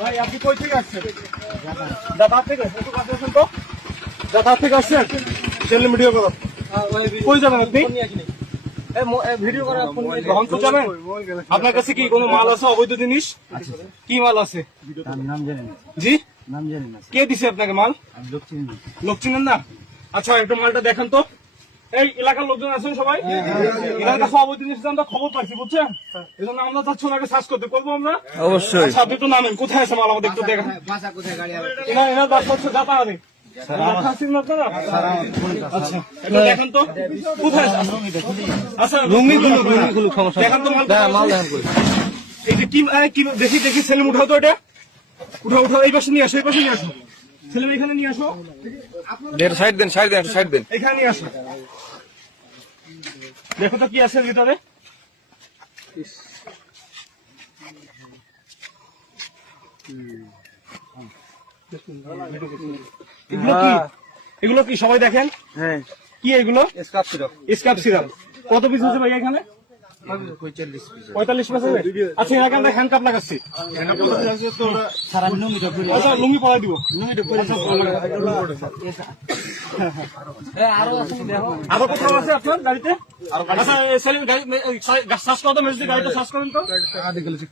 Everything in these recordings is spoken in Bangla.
ভাই আপনি কই থেকে আসছেন? যাতায়াত থেকে? একটু কাছে আসেন তো। যাতায়াত থেকে আসছেন? ছেলে ভিডিও করো। কই যাবেন আপনি? ভিডিও করা গ্রহণ তো যাবেন? আপনার কাছে কি কোনো মাল আছে, অবৈধ জিনিস? কি মাল আছে? নাম জানি না। জি, নাম জানি না। কে দিছে আপনাকে মাল? লোক চিনি না। লোক চিনেন না? আচ্ছা একটু মালটা দেখেন তো। এই এলাকার লোকজন আছেন সবাই? এলাকার কাছে অবৈধ জিনিস আমরা খবর পাচ্ছি, বুঝছেন? এই জন্য আমরা চাচ্ছি ওনাকে সার্চ করতে। করবো আমরা? অবশ্যই। আচ্ছা আপনি তো নামেন, কোথায় আছে মাল আমাদের একটু দেখেন। এনার বাসা হচ্ছে যাতায়াতে। আচ্ছা একটু দেখেন তো কোথায় আছে? আচ্ছা রুমি খুলু সমস্যা দেখেন তো মাল দেখেন কই। এই যে কি দেখি দেখি ছেলে উঠাও তো, এটা উঠাও এই পাশে নিয়ে আসো, এই পাশে নিয়ে আসো। ছেলে এখানে নিয়ে আসো, সাইড দেন এখানে নিয়ে আসো। দেখো তো কি আছে ভিতরে। এগুলো কি সবাই দেখেন? হ্যাঁ। কি এগুলো? স্কাপ সিরাপ। কত পিস আছে ভাই এখানে? 45 পিস আছে। আচ্ছা এখানে আমরা হ্যান্ডকাপ লাগাচ্ছি। আচ্ছা লুঙ্গি পরাই দিব। আরো কোথাও আছে আপনার গাড়িতে? আচ্ছা সেলিম গাড়ি সার্চ করতে মেসেজ গাড়িটা সার্চ করেন তো।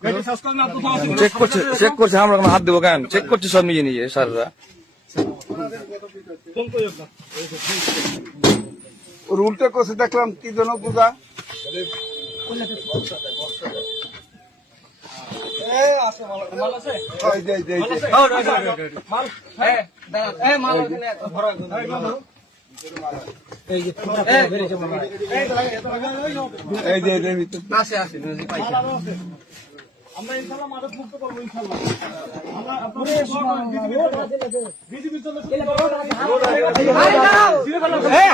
গাড়ি সার্চ করেন আর কোথাও আছে? চেক করছে আমরা কোনো হাত দেবো কেন? চেক করছে সব নিজে স্যাররা। কোন কই আপনার? রুলটা করছে দেখলাম কি যেন পূজা মাল আছে? আমরা ইনশাআল্লাহ মাদক মুক্ত করবো ইনশাআল্লাহ। আমরা আপনাদের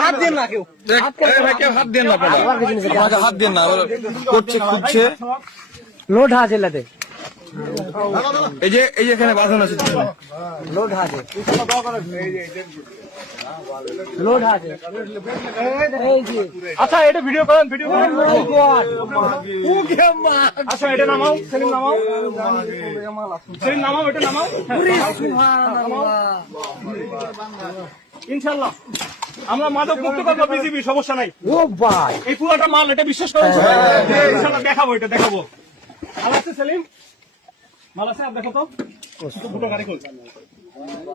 হাত দেন না কেউ। হাত দেন না আপনারা। হাত দেন না। করছে খুঁজছে। লোড আছে লাতে। এই যে এখানে বাঁধানো আছে। লোড আছে। লোড আছে। এই যে আচ্ছা এটা ভিডিও করেন, ভিডিও করেন। আচ্ছা এটা নামাও, সেলিম নামাও, সেলিম নামাও, এটা নামাও। ইনশাআল্লাহ আমরা মাদক মুক্ত করবো, বিজিবি সমস্যা নাই। ও ভাই এই পুরোটা মাল, এটা বিশ্বাস করেন। ইনশাআল্লাহ দেখাবো, এটা দেখাবো। মাল আছে সেলিম? মাল আছে আর দেখো তো। দুটো গাড়ি খোল।